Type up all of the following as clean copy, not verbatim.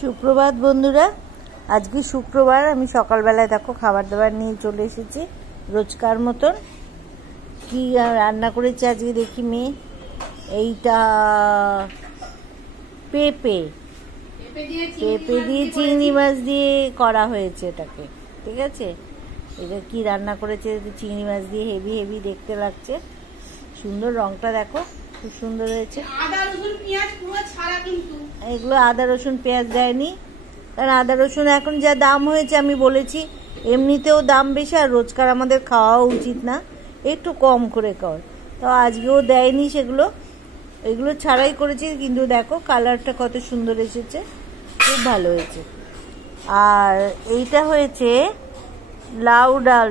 সুপ্রভাত বন্ধুরা, আজকে শুক্রবার। আমি সকালবেলায় দেখো খাবার দাবার নিয়ে চলে এসেছি রোজকার মতন। কি রান্না করেছে আজকে দেখি মেয়ে। এইটা পেঁপে দিয়ে চিংড়ি মাছ দিয়ে করা হয়েছে এটাকে, ঠিক আছে। এটা কি রান্না করেছে চিংড়ি মাছ দিয়ে, হেভি হেভি দেখতে লাগছে। সুন্দর রংটা দেখো, খুব সুন্দর হয়েছে। এগুলো আদা রসুন পেঁয়াজ দেয়নি, কারণ আদা রসুন এখন যা দাম হয়েছে, আমি বলেছি এমনিতেও দাম বেশি, আর রোজকার আমাদের খাওয়াও উচিত না, একটু কম করে কর। তো আজকেও দেয়নি সেগুলো, এগুলো ছাড়াই করেছি। কিন্তু দেখো কালারটা কত সুন্দর এসেছে, খুব ভালো হয়েছে। আর এইটা হয়েছে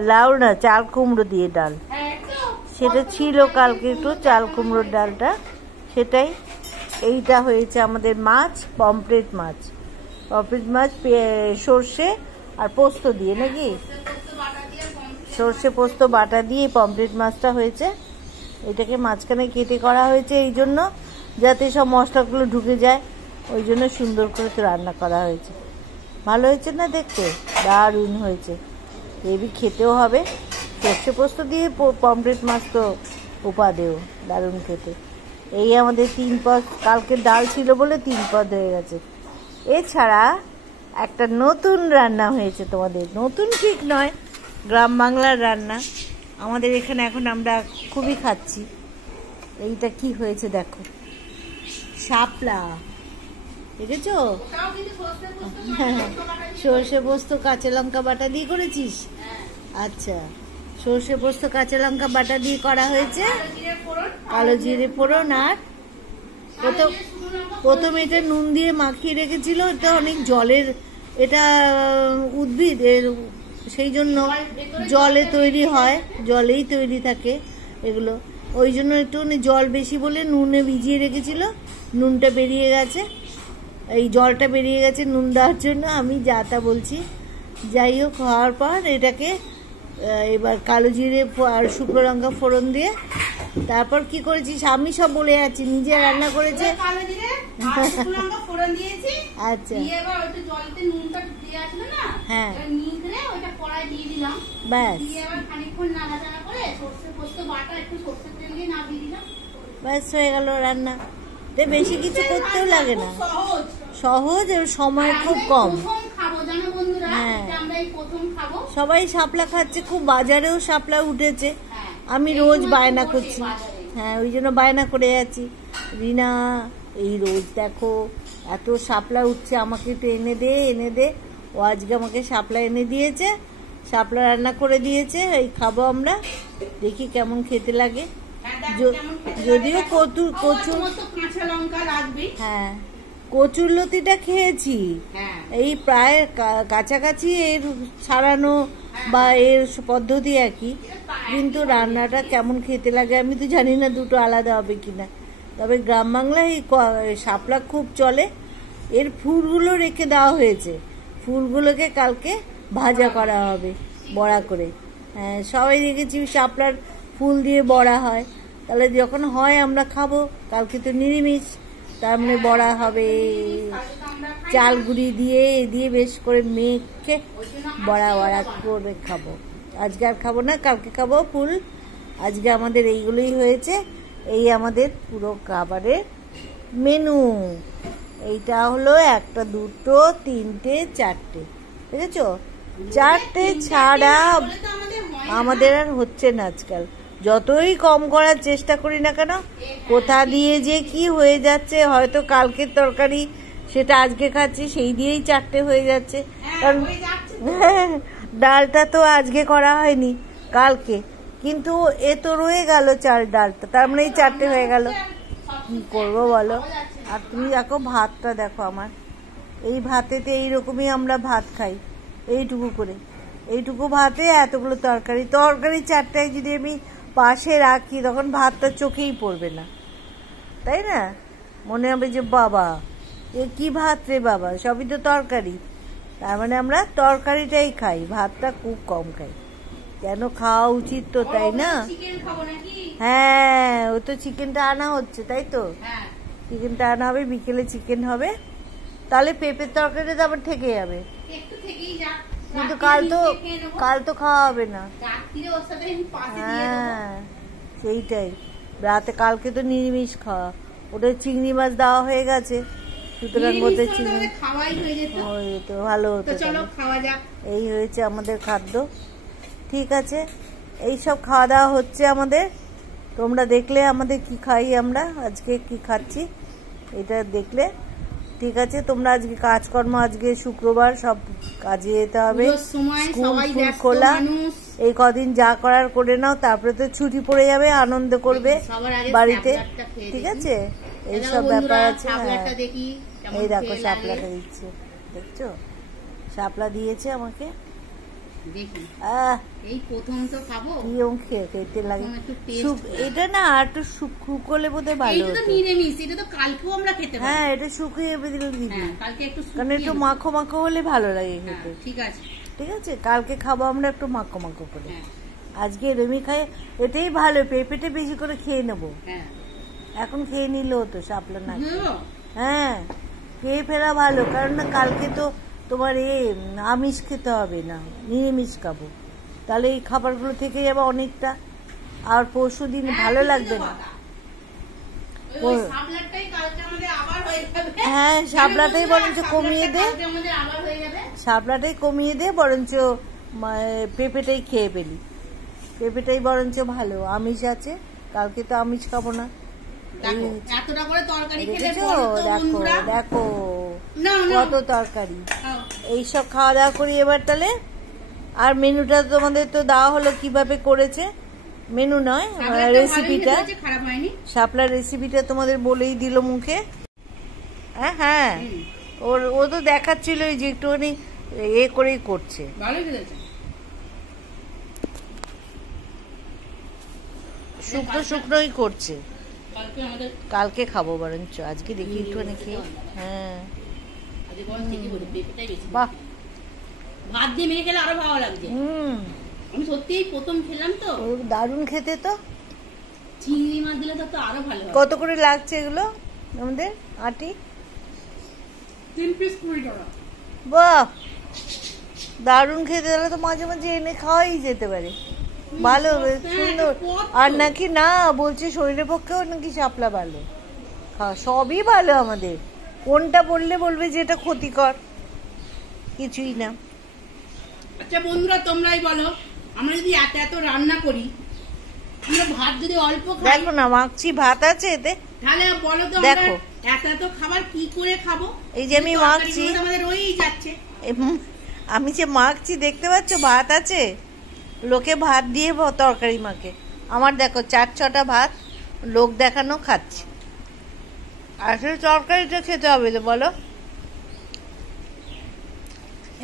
লাউ না চাল কুমড়ো দিয়ে ডাল, সেটা ছিল কালকে একটু চাল কুমড়োর ডালটা, সেটাই। এইটা হয়েছে আমাদের মাছ, পমফ্রেট মাছ সর্ষে আর পোস্ত দিয়ে, নাকি সর্ষে পোস্ত বাটা দিয়ে পমফ্রেট মাছটা হয়েছে। এটাকে মাঝখানে কেটে করা হয়েছে এই জন্য যাতে সব মশলাগুলো ঢুকে যায়, ওই জন্য সুন্দর করে তো রান্না করা হয়েছে। ভালো হয়েছে না দেখতে? দারুণ হয়েছে, হেবি খেতেও হবে। সর্ষে পোস্ত দিয়ে পমফ্রেট মাছ তো উপাদেয়, দারুণ খেতে। এই আমাদের 3 পদ, কালকে ডাল ছিল বলে 3 পদ হয়ে গেছে। এছাড়া একটা নতুন রান্না হয়েছে তোমাদের, নতুন ঠিক নয়, গ্রাম বাংলার রান্না আমাদের এখানে এখন আমরা খুবই খাচ্ছি। এইটা কি হয়েছে দেখো, শাপলা, দেখেছো? সর্ষে পোস্ত কাঁচা লঙ্কা বাটা দিয়ে করেছিস? আচ্ছা, সর্ষে পোস্ত কাঁচা লঙ্কা বাটা দিয়ে করা হয়েছে, কালো জিরে ফোড়ন। আর প্রথমে এটা নুন দিয়ে মাখিয়ে রেখেছিল, এটা অনেক জলের, এটা উদ্ভিদ এর, সেই জন্য জলে তৈরি হয়, জলেই তৈরি থাকে এগুলো, ওই জন্য একটু জল বেশি বলে নুনে ভিজিয়ে রেখেছিল, নুনটা বেরিয়ে গেছে, এই জলটা বেরিয়ে গেছে নুন দেওয়ার জন্য, আমি যা তা বলছি। যাই হোক, হওয়ার পর এটাকে এবার কালো জিরে আর শুকনো লঙ্কা ফোড়ন দিয়ে, তারপর কি করেছিস আমি সব বলে যাচ্ছি, নিজে রান্না করেছে। আচ্ছা, হ্যাঁ, ব্যাস ব্যাস হয়ে গেল রান্না। বেশি কিছু করতেও লাগে না, সহজ, সময় খুব কম। হ্যাঁ, সবাই শাপলা খাচ্ছে, খুব বাজারেও শাপলা উঠেছে। আমি রোজ বায়না করছি, হ্যাঁ, ওই জন্য বায়না করে যাচ্ছি, রিনা এই রোজ দেখো এত শাপলা উঠছে, আমাকে একটু এনে দে। ও আজকে আমাকে শাপলা এনে দিয়েছে, শাপলা রান্না করে দিয়েছে, এই খাবো আমরা, দেখি কেমন খেতে লাগে। যদিও হ্যাঁ, কচুর লতিটা খেয়েছি, এই প্রায় কাছাকাছি এর ছাড়ানো বা এর পদ্ধতি একই, কিন্তু রান্নাটা কেমন খেতে লাগে আমি তো জানি না, দুটো আলাদা হবে কিনা। তবে গ্রাম বাংলায় এই শাপলা খুব চলে। এর ফুলগুলো রেখে দেওয়া হয়েছে, ফুলগুলোকে কালকে ভাজা করা হবে বড়া করে। হ্যাঁ, সবাই দেখেছি শাপলার ফুল দিয়ে বড়া হয়, তাহলে যখন হয় আমরা খাবো। কালকে তো নিরামিষ, তার মানে বড়া হবে, চাল গুঁড়ি দিয়ে বেশ করে মেখে বড়া করে খাবো। আজকে আর খাবো না, কালকে খাবো ফুল। আজকে আমাদের এইগুলোই হয়েছে, এই আমাদের পুরো খাবারের মেনু। এইটা হলো 1, 2, 3, 4, বুঝেছো? 4টে ছাড়া আমাদের আর হচ্ছে না আজকাল। যতই কম করার চেষ্টা করি না কেন, কোথা দিয়ে যে কি হয়ে যাচ্ছে, হয়তো কালকের তরকারি সেটা আজকে খাচ্ছি, সেই দিয়েই 4টে হয়ে যাচ্ছে। কারণ ডালটা তো আজকে করা হয়নি, কালকে, কিন্তু এ তো রয়ে গেল চাল ডালটা, তার মানে এই 4টে হয়ে গেল। কি করবো বলো? আর তুমি দেখো ভাতটা দেখো আমার, এই ভাতেতে এইরকমই আমরা ভাত খাই, এইটুকু করে, এইটুকু ভাতে এতগুলো তরকারি 4টায় যদি আমি পাশে রাখি, তখন ভাতটা চোখেই পড়বে না, তাই না? মনে হবে যে বাবা এ কি ভাত রে বাবা, সবই তো তরকারি। তার মানে আমরা তরকারিটাই খাই, ভাতটা খুব কম খাই। কেন খাওয়া উচিত তো, তাই না? হ্যাঁ, ও তো চিকেনটা আনা হচ্ছে, তাই তো, চিকেনটা আনা হবে, বিকেলে চিকেন হবে। তাহলে পেঁপের তরকারিটা আবার থেকে যাবে, কিন্তু কাল তো খাওয়া হবে না। হ্যাঁ সেইটাই, রাতে কালকে তো নিরামিষ খাওয়া, ওটা চিংড়ি মাছ দেওয়া হয়ে গেছে, সুতরাং ওতে চিংড়ি তো ভালো হতো। এই হয়েছে আমাদের খাদ্য, ঠিক আছে। এই সব খাওয়া দাওয়া হচ্ছে আমাদের। তোমরা দেখলে আমাদের কি খাই, আমরা আজকে কি খাচ্ছি এটা দেখলে, ঠিক আছে। তোমরা আজকে কাজকর্ম, আজকে শুক্রবার, সব কাজে যেতে হবে, স্কুল খোলা, এই কদিন যা করার করে নাও, তারপরে তো ছুটি পড়ে যাবে, আনন্দ করবে বাড়িতে, ঠিক আছে। এইসব ব্যাপার আছে। এই দেখো শাপলাটা দিচ্ছে, দেখছো শাপলা দিয়েছে আমাকে, এটা না একটু শুকলে বোধহয় ভালো হতো। হ্যাঁ এটা শুকিয়ে দিবি, কারণ একটু মাখো মাখো হলে ভালো লাগে খেতে, ঠিক আছে। কালকে খাবো আমরা একটু মাখো মাখো করে, আজকে এরমই খাই, এটাই ভালো। পেঁপেটা বেশি করে খেয়ে নেবো, এখন খেয়ে নিলেও তো শাপলা না, হ্যাঁ খেয়ে ফেরা ভালো, কারণ না কালকে তো তোমার আমিষ খেতে হবে না, নিরামিষ খাবো, তাহলে এই খাবারগুলো থেকে যাবে অনেকটা, আর পরশু দিন ভালো লাগবে না। হ্যাঁ শাপলাটাই বরঞ্চ কমিয়ে দে, শাপলাটাই কমিয়ে দে, বরঞ্চ পেঁপেটাই খেয়ে ফেলি, পেঁপেটাই বরঞ্চ ভালো, আমিষ আছে, কালকে তো আমিষ খাবো না। দেখো দেখো কত তরকারি, এইসব খাওয়া দাওয়া করি এবার তাহলে। আর মেনুটা তোমাদের তো দেওয়া হলো কিভাবে করেছে, মেনু নয় রেসিপিটা, শাপলার রেসিপিটা তোমাদের বলেই দিল মুখে। হ্যাঁ হ্যাঁ ও তো দেখাচ্ছিল যে একটুখানি করেই করছে, শুকনো শুকনোই করছে, কালকে খাবো বরঞ্চ, আজকে দেখি একটুখানি খেয়ে। হ্যাঁ বাহ, ভাত দিয়ে মেখে খেলে আরো ভালো লাগছে। আমি সত্যিই প্রথম খেলাম তো, দারুণ খেতে তো, চিংড়ি মাছ দিলে তো আরো ভালো। কত করে লাগছে এগুলো আমাদের আটি? 3 পিস 20 টাকা। বাহ দারুণ খেতে, তাহলে তো মাঝে মাঝে এনে খাওয়াই যেতে পারে, ভালো সুন্দর। আর নাকি না বলছে শরীরের পক্ষেও নাকি শাপলা ভালো, সবই ভালো আমাদের, কোনটা বললে বলবে যে এটা ক্ষতিকর, কিছুই না। আচ্ছা বন্ধুরা তোমরাই বলো, আমরা যদি এত এত রান্না করি, আমরা ভাত যদি অল্প খাই, দেখো না মাখছি ভাত আছে এতে, তাহলে বলো তো দেখো এত এত খাবার কি করে খাবো? এই যে আমি মাখছি, আমাদের রয়েই যাচ্ছে, আমি যে মাখছি দেখতে পাচ্ছ ভাত আছে, লোকে ভাত দিয়ে তরকারি মাখে, আমার দেখো 4-6টা ভাত, লোক দেখানো খাচ্ছি, আসলে তরকারিটা খেতে হবে তো বলো।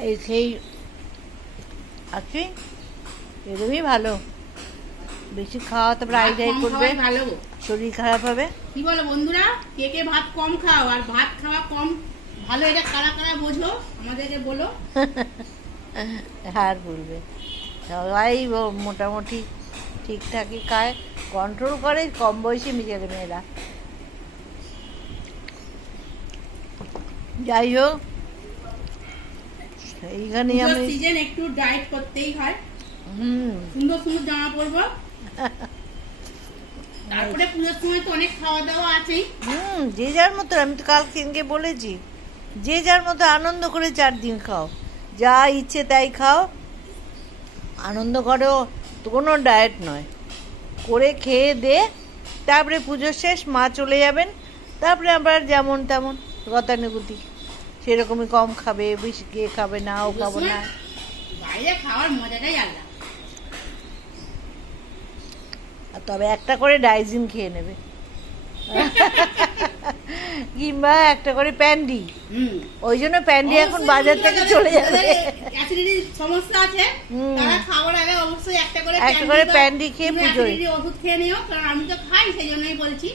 এই সেই আছি এরকমই ভালো, বেশি খাওয়া তারপরে আইডাই করবে, শরীর খারাপ হবে। কি বলো বন্ধুরা, কে কে ভাত কম খাও আর ভাত খাওয়া কম ভালো, এটা কারা কারা বোঝো আমাদেরকে বলো। আর বলবে সবাই মোটামুটি ঠিকঠাকই খায়, কন্ট্রোল করে কম বয়সী ছেলে মেয়েরা। যাই হোক এইখানে আমি সিজন একটু ডায়েট করতেই হয়, সুন্দর সুন্দর জামা পরবো, তারপরে পুজোর সময় তো অনেক খাওয়া দাওয়া আছেই। যে যার মতো, আমি তো কালকে বলেছি যে যার মতো আনন্দ করে 4 দিন খাও, যা ইচ্ছে তাই খাও, আনন্দ করো, কোনো ডায়েট নয়, করে খেয়ে দে, তারপরে পুজোর শেষ মা চলে যাবেন, তারপরে আবার যেমন তেমন গতানুগতিক, সেরকমই কম খাবে, বেশি কে খাবে না, ও খাবো না, বাইরে খাওয়ার মজাটাই আলাদা। তবে একটা করে ডাইজিন খেয়ে নেবে, কিংবা একটা করে প্যান্ডি, ওই জন্য প্যান্ডি এখন বাজার থেকে চলে যাবে, সমস্যা আছে তারা খাওয়ার আগে অবশ্যই একটা করে প্যান্ডি খেয়ে পুজোর ওষুধ খেয়ে নিও, কারণ আমি তো খাই সেই জন্যই বলছি।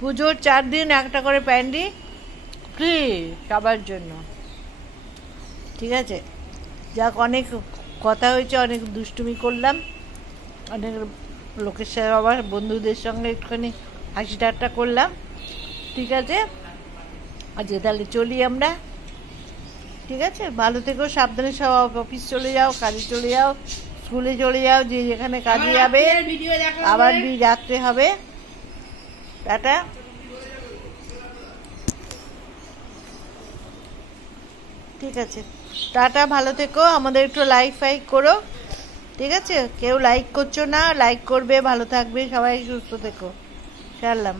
পুজোর 4 দিন একটা করে প্যান্ডি ফ্রি সবার জন্য, ঠিক আছে। যাক অনেক কথা হয়েছে, অনেক দুষ্টুমি করলাম, অনেক লোকের সাথে আবার বন্ধুদের সঙ্গে একটুখানি হাসি ঠাট্টা করলাম, ঠিক আছে। আজকে তাহলে চলি আমরা, ঠিক আছে, ভালো থেকো, সাবধানে সব অফিস চলে যাও, কাজে চলে যাও, স্কুলে চলে যাও, যে যেখানে কাজে যাবে। আবার রাত্রে হবে। টাটা। ঠিক আছে, টাটা, ভালো থেকো। আমাদের একটু লাইক ফাইক করো, ঠিক আছে? কেউ লাইক করছো না, লাইক করবে, ভালো থাকবে সবাই, সুস্থ থেকো। ছাড়লাম।